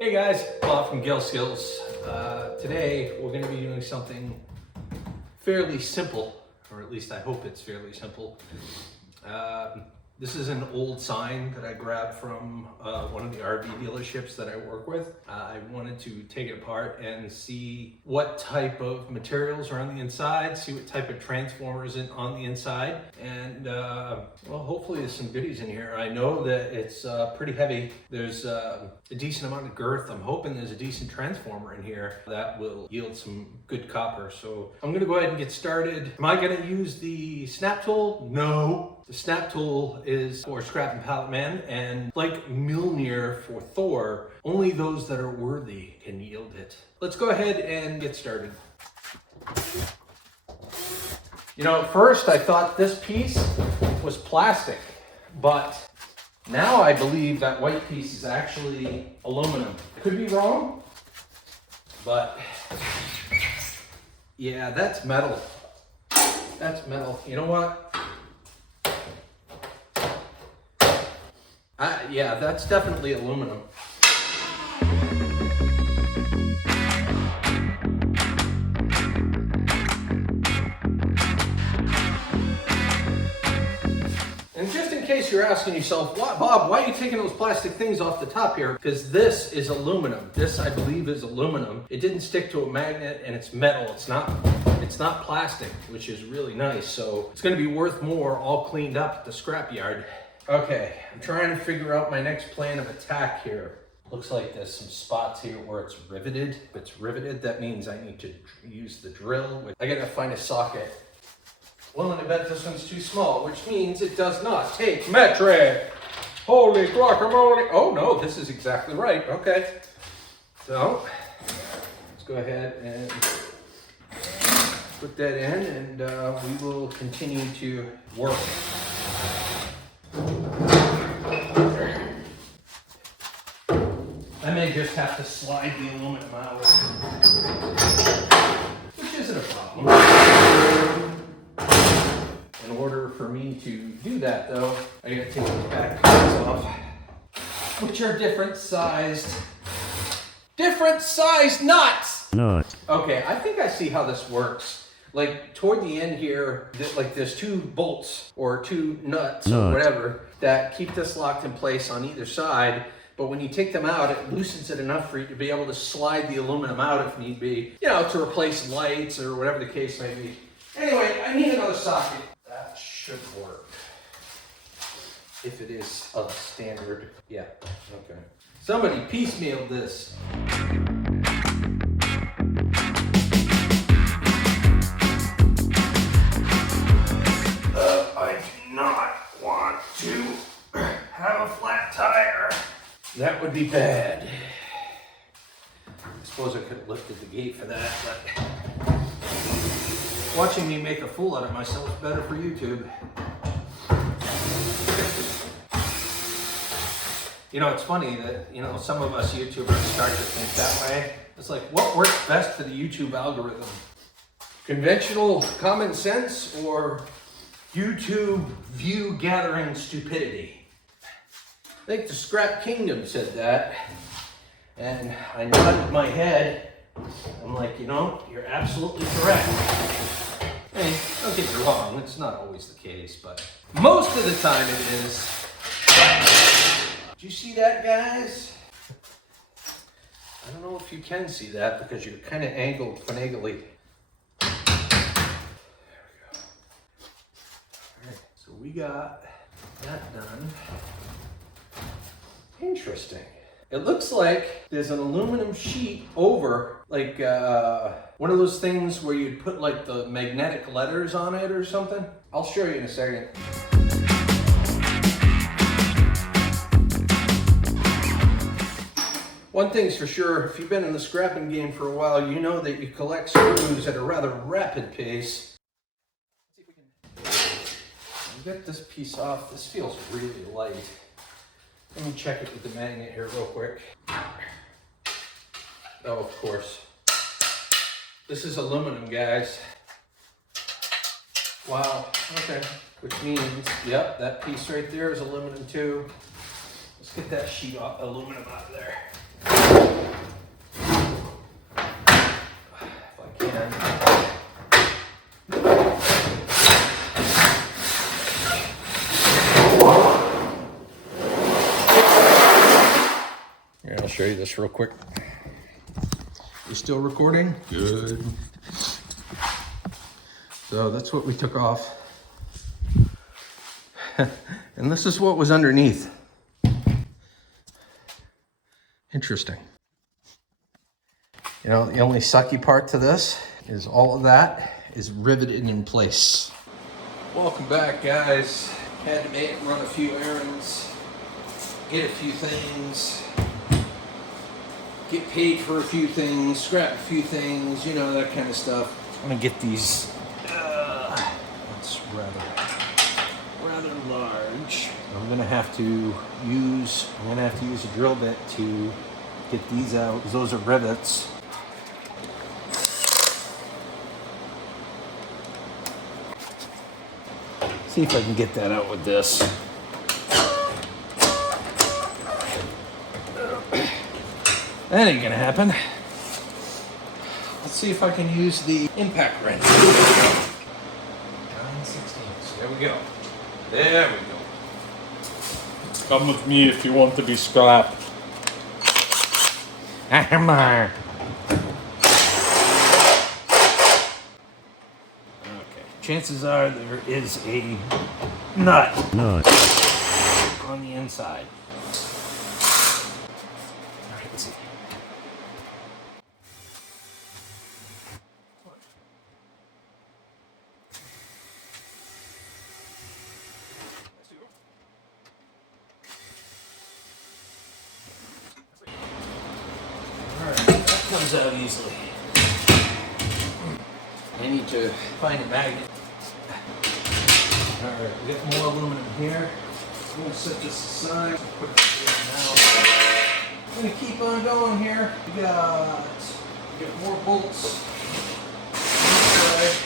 Hey guys, Bob from Skillz. Today we're going to be doing something fairly simple, or at least I hope it's fairly simple. This is an old sign that I grabbed from one of the RV dealerships that I work with. I wanted to take it apart and see what type of materials are on the inside, see what type of transformers on the inside, and well, hopefully there's some goodies in here. I know that it's pretty heavy. There's a decent amount of girth. I'm hoping there's a decent transformer in here that will yield some good copper. So I'm gonna go ahead and get started. Am I gonna use the snap tool? No. The snap tool is for Scrap and Pallet Man, and like Mjolnir for Thor, only those that are worthy can yield it. Let's go ahead and get started. You know, at first I thought this piece was plastic, but now I believe that white piece is actually aluminum. I could be wrong, but yeah, that's metal. That's metal. You know what? Yeah, that's definitely aluminum. And just in case you're asking yourself, Bob, why are you taking those plastic things off the top here? Because this is aluminum. This, I believe, is aluminum. It didn't stick to a magnet, and it's metal. It's not plastic, which is really nice. So it's going to be worth more all cleaned up at the scrap yard. Okay, I'm trying to figure out my next plan of attack here. Looks like there's some spots here where it's riveted. If it's riveted, that means I need to use the drill. I gotta find a socket. Well, and I bet this one's too small, which means it does not take metric. Holy guacamole. Oh no, this is exactly right. Okay. So, let's go ahead and put that in, and we will continue to work. I may just have to slide the aluminum out, which isn't a problem. In order for me to do that though, I gotta take the back pieces off, which are different sized nuts! Nuts. Okay, I think I see how this works. Like toward the end here, like there's two bolts or two nuts or whatever that keep this locked in place on either side. But when you take them out, it loosens it enough for you to be able to slide the aluminum out if need be, you know, to replace lights or whatever the case may be. Anyway, I need another socket. That should work. If it is of standard. Yeah, okay. Somebody piecemealed this. I do not want to have a flat tire. That would be bad. I suppose I could have lifted the gate for that, but watching me make a fool out of myself is better for YouTube. You know, it's funny that, you know, some of us YouTubers start to think that way. It's like, what works best for the YouTube algorithm? Conventional common sense or YouTube view gathering stupidity? I think the Scrap Kingdom said that, and I nodded my head. I'm like, you know, you're absolutely correct. Hey, don't get me wrong, it's not always the case, but most of the time it is. Did you see that, guys? I don't know if you can see that because you're kind of angled finagly. There we go. All right, so we got that done. Interesting. It looks like there's an aluminum sheet over, like one of those things where you'd put like the magnetic letters on it or something. I'll show you in a second. One thing's for sure, if you've been in the scrapping game for a while, you know that you collect screws at a rather rapid pace. Let's see if we can get this piece off. This feels really light. Let me check it with the magnet here real quick. Oh, of course. This is aluminum, guys. Wow, okay. Which means, yep, that piece right there is aluminum too. Let's get that sheet off, aluminum out of there. Here, I'll show you this real quick. You still recording? Good. So that's what we took off. And this is what was underneath. Interesting. You know, the only sucky part to this is all of that is riveted in place. Welcome back, guys. Had to run a few errands, get a few things, get paid for a few things, scrap a few things, you know, that kind of stuff. I'm gonna get these, that's rather large. I'm gonna have to use a drill bit to get these out, because those are rivets. See if I can get that out with this. That ain't gonna happen. Let's see if I can use the impact wrench. 9/16. There we go. There we go. Come with me if you want to be scrapped. Hammer. Okay. Chances are there is a nut on the inside. All right, let's see. Comes out easily. I need to find a magnet. Alright, we got more aluminum here. I'm going to set this aside. Put it here now. I'm going to keep on going here. We got more bolts on this side.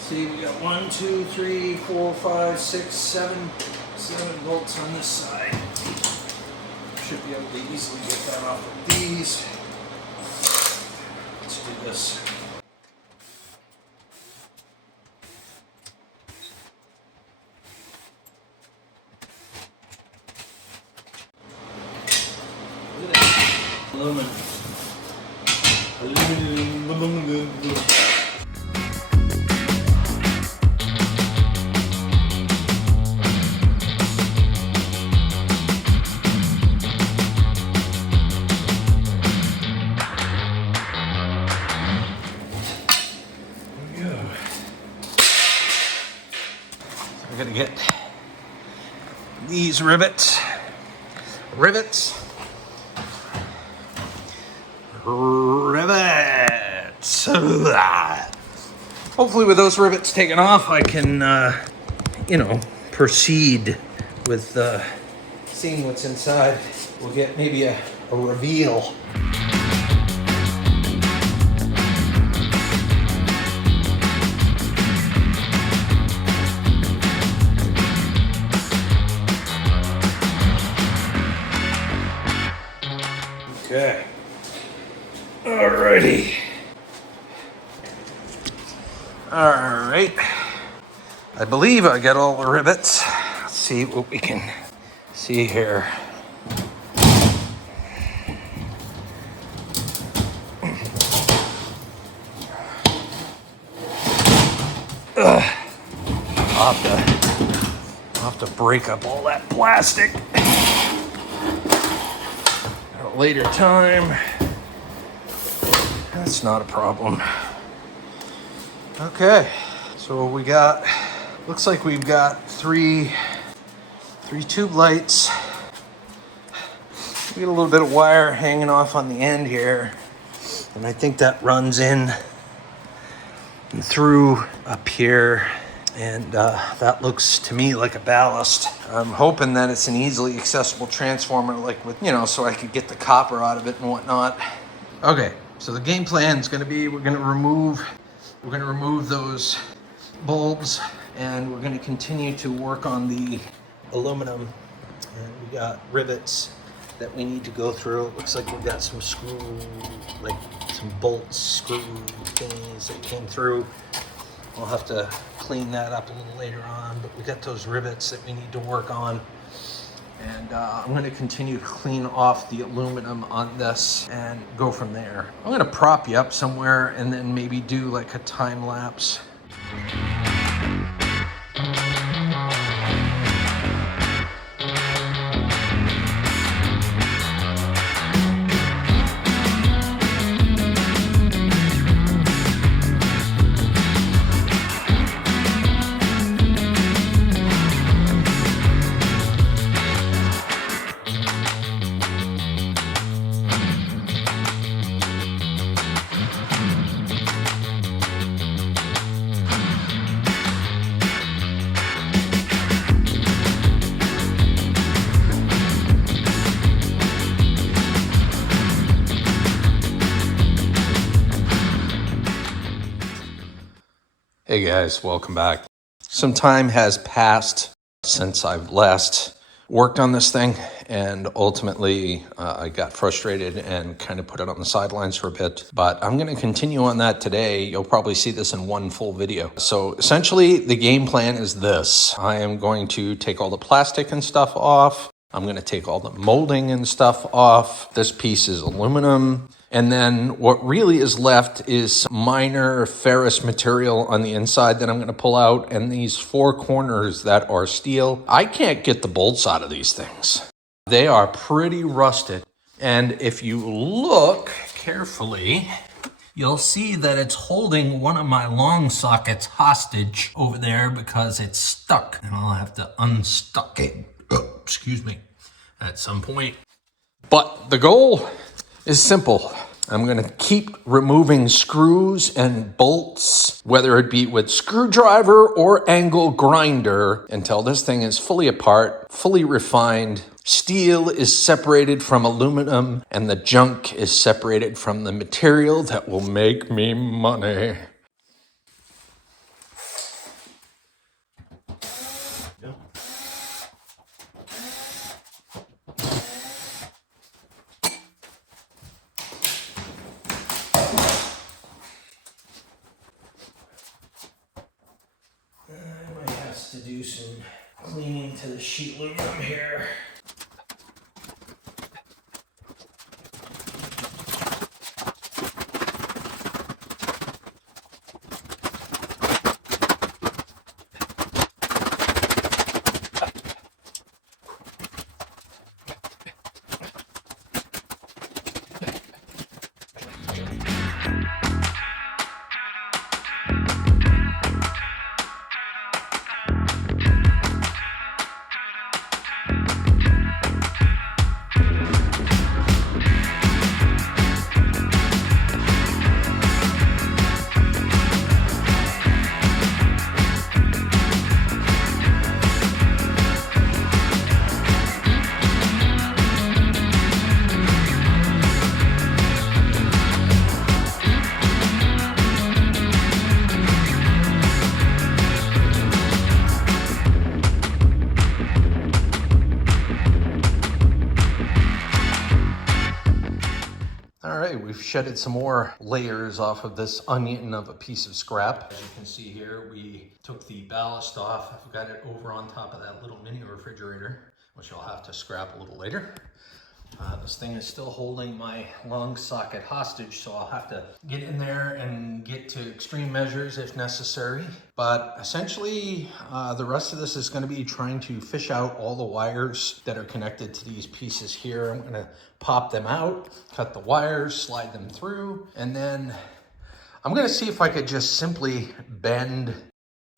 See, we got 1, 2, 3, 4, 5, 6, 7 bolts on this side. Should be able to easily get that off of these. Let's do this. Look at that. Aluminum. We're gonna get these rivets. Hopefully with those rivets taken off, I can, proceed with seeing what's inside. We'll get maybe a reveal. Okay. Alrighty. Alright. I believe I got all the rivets. Let's see what we can see here. I'll have to break up all that plastic at a later time. That's not a problem. Okay, so we got, looks like we've got three tube lights. We got a little bit of wire hanging off on the end here, and I think that runs in and through up here, and that looks to me like a ballast. I'm hoping that it's an easily accessible transformer, like with, so I could get the copper out of it and whatnot. Okay, so the game plan is going to be we're going to remove those bulbs, and we're going to continue to work on the aluminum. And we got rivets that we need to go through. It looks like we've got some like some bolts, screw things that came through. We'll have to clean that up a little later on, but we got those rivets that we need to work on. And I'm gonna continue to clean off the aluminum on this and go from there. I'm gonna prop you up somewhere and then maybe do like a time lapse. Hey guys, welcome back. Some time has passed since I've last worked on this thing, and ultimately I got frustrated and kind of put it on the sidelines for a bit. But I'm going to continue on that today. You'll probably see this in one full video. So essentially the game plan is this. I am going to take all the plastic and stuff off. I'm going to take all the molding and stuff off. This piece is aluminum. And then what really is left is some minor ferrous material on the inside that I'm going to pull out, and these four corners that are steel. I can't get the bolts out of these things. They are pretty rusted. And if you look carefully, you'll see that it's holding one of my long sockets hostage over there because it's stuck. And I'll have to unstuck it, at some point. But the goal is simple. I'm going to keep removing screws and bolts, whether it be with screwdriver or angle grinder, until this thing is fully apart, fully refined. Steel is separated from aluminum, and the junk is separated from the material that will make me money. To do some cleaning to the sheet aluminum here. We've shedded some more layers off of this onion of a piece of scrap. As you can see here, we took the ballast off. I've got it over on top of that little mini refrigerator, which I'll have to scrap a little later. This thing is still holding my long socket hostage, so I'll have to get in there and get to extreme measures if necessary. But essentially, the rest of this is going to be trying to fish out all the wires that are connected to these pieces here. I'm going to pop them out, cut the wires, slide them through, and then I'm going to see if I could just simply bend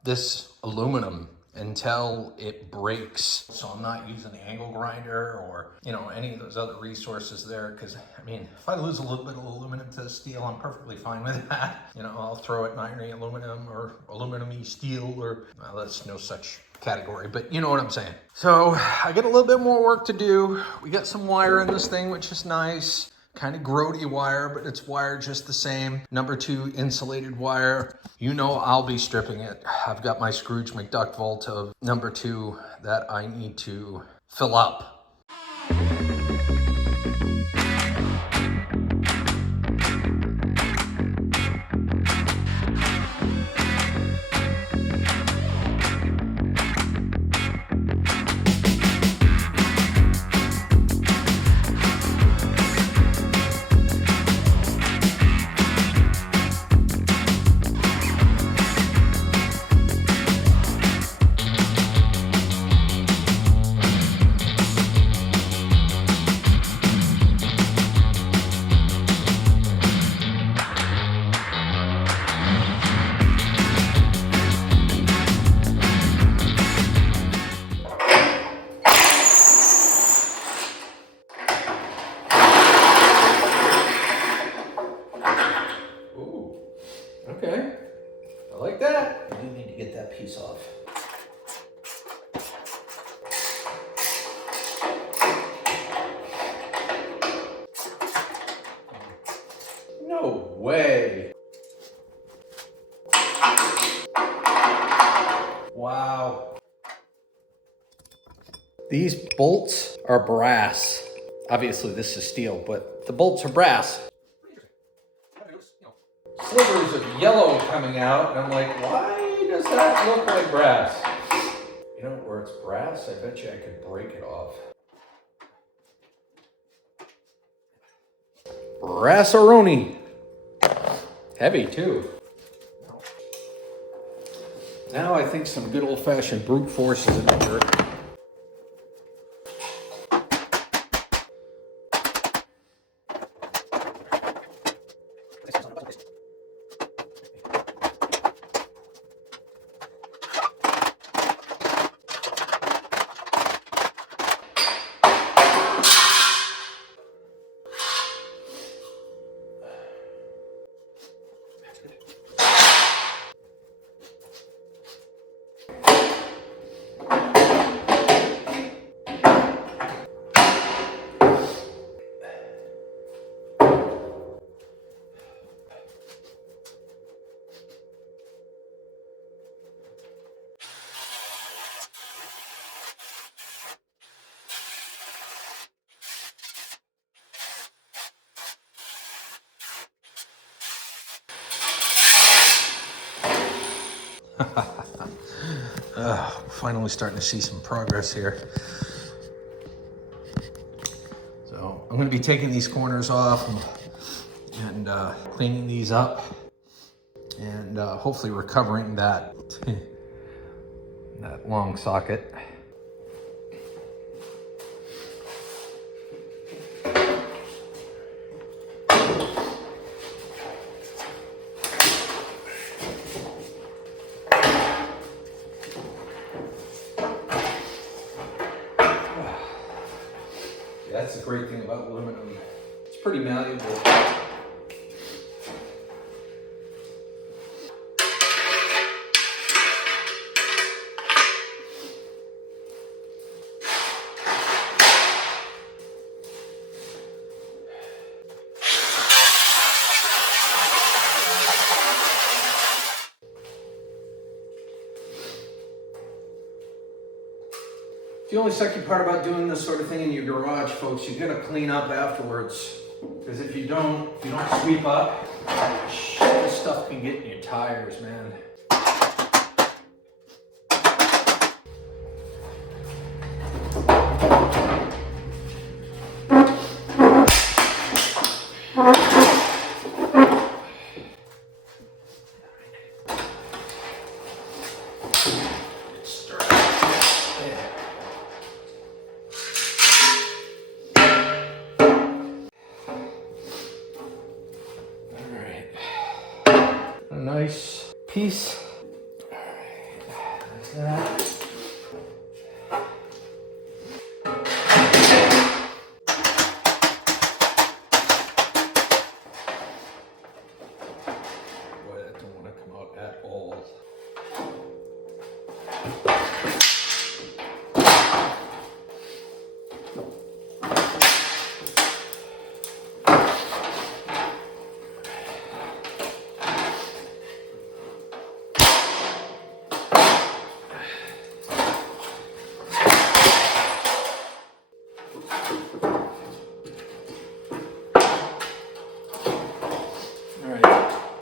this aluminum until it breaks. So I'm not using the angle grinder or, any of those other resources there, because I mean, if I lose a little bit of aluminum to the steel, I'm perfectly fine with that. I'll throw it in iron aluminum or aluminum-y steel, or well, that's no such category, but you know what I'm saying. So I got a little bit more work to do. We got some wire in this thing, which is nice. Kind of grody wire, but it's wired just the same. Number 2 insulated wire. I'll be stripping it. I've got my Scrooge McDuck vault of number 2 that I need to fill up. way. Wow. These bolts are brass. Obviously this is steel, but the bolts are brass. Slivers of yellow coming out, and I'm like, why does that look like brass? You know, where it's brass, I bet you I could break it off. Brassaroni. Heavy too. Now I think some good old-fashioned brute force is in the dirt. Finally starting to see some progress here. So I'm going to be taking these corners off and cleaning these up and hopefully recovering that that long socket. That's the great thing about aluminum. It's pretty malleable. The only sucky part about doing this sort of thing in your garage, folks, you gotta clean up afterwards. Because if you don't sweep up, this stuff can get in your tires, man. Nice piece. All right, that's that. Boy, that don't want to come out at all.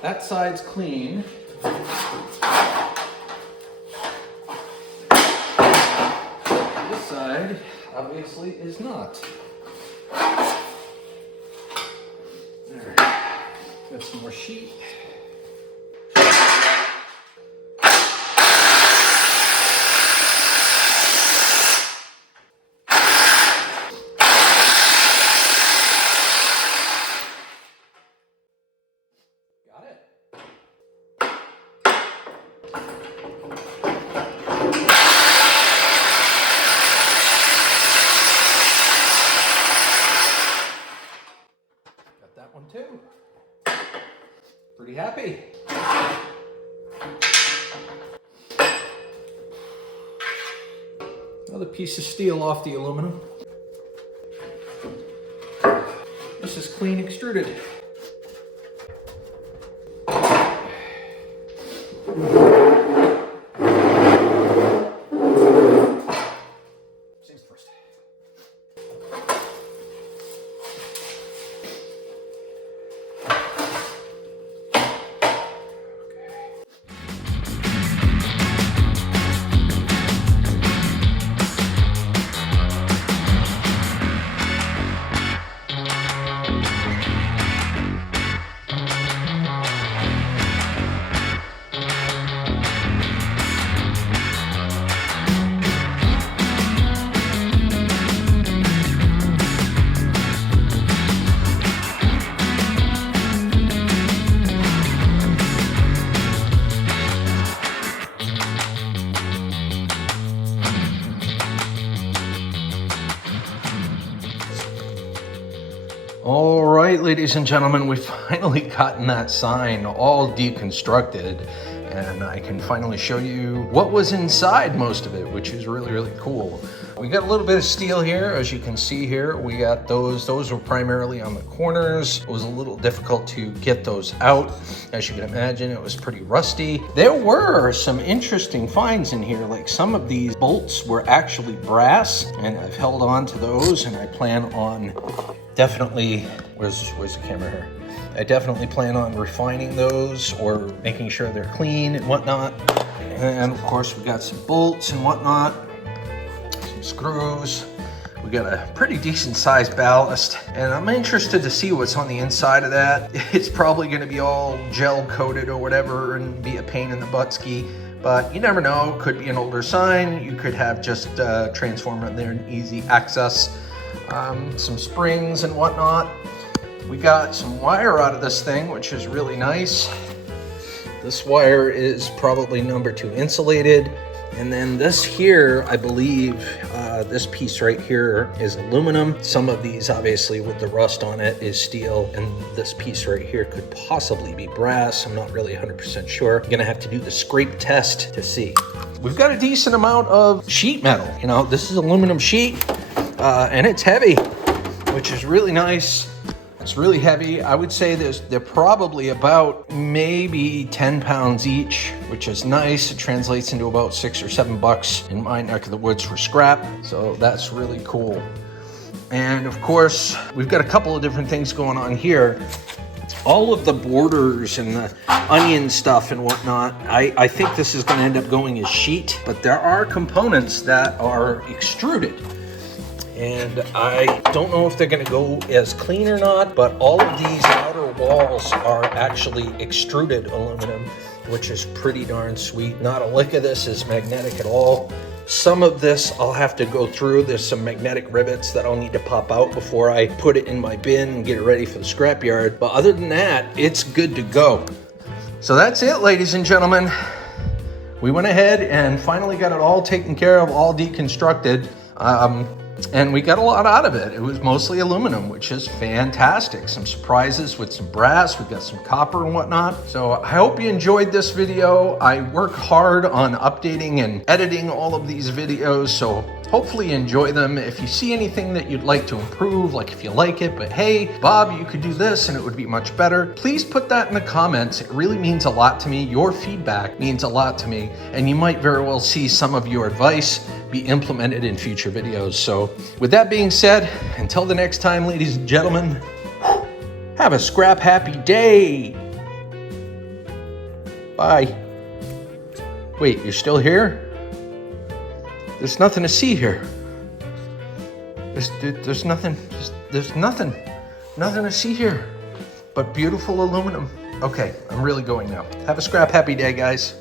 That side's clean. This side obviously is not. All right. Got some more sheet. Too. Pretty happy. Another piece of steel off the aluminum. This is clean extruded. All right, ladies and gentlemen, we've finally gotten that sign all deconstructed, and I can finally show you what was inside most of it, which is really, really cool. We got a little bit of steel here, as you can see here. We got those were primarily on the corners. It was a little difficult to get those out. As you can imagine, it was pretty rusty. There were some interesting finds in here, like some of these bolts were actually brass, and I've held on to those, and I plan on definitely, where's the camera here? I definitely plan on refining those or making sure they're clean and whatnot. And of course, we got some bolts and whatnot, some screws. We got a pretty decent sized ballast, and I'm interested to see what's on the inside of that. It's probably gonna be all gel coated or whatever and be a pain in the butt ski, but you never know. Could be an older sign. You could have just a transformer in there and easy access. Some springs and whatnot. We got some wire out of this thing, which is really nice. This wire is probably number 2 insulated. And then this here, I believe, this piece right here is aluminum. Some of these, obviously, with the rust on it, is steel. And this piece right here could possibly be brass. I'm not really 100% sure. I'm gonna have to do the scrape test to see. We've got a decent amount of sheet metal. You know, this is aluminum sheet, and it's heavy, which is really nice. It's really heavy. I would say they're probably about maybe 10 pounds each, which is nice. It translates into about $6 or $7 in my neck of the woods for scrap. So that's really cool. And of course, we've got a couple of different things going on here. All of the borders and the onion stuff and whatnot, I think this is going to end up going as sheet, but there are components that are extruded. And I don't know if they're gonna go as clean or not, but all of these outer walls are actually extruded aluminum, which is pretty darn sweet. Not a lick of this is magnetic at all. Some of this I'll have to go through. There's some magnetic rivets that I'll need to pop out before I put it in my bin and get it ready for the scrapyard. But other than that, it's good to go. So that's it, ladies and gentlemen. We went ahead and finally got it all taken care of, all deconstructed. And we got a lot out of it. It was mostly aluminum, which is fantastic. Some surprises with some brass. We've got some copper and whatnot. So I hope you enjoyed this video. I work hard on updating and editing all of these videos, so hopefully you enjoy them. If you see anything that you'd like to improve, like if you like it, but hey, Bob, you could do this and it would be much better, please put that in the comments. It really means a lot to me. Your feedback means a lot to me, and you might very well see some of your advice be implemented in future videos. So with that being said, until the next time, ladies and gentlemen, have a scrap happy day. Bye. Wait, you're still here? There's nothing to see here. There's nothing to see here but beautiful aluminum. Okay, I'm really going now. Have a scrap happy day, guys.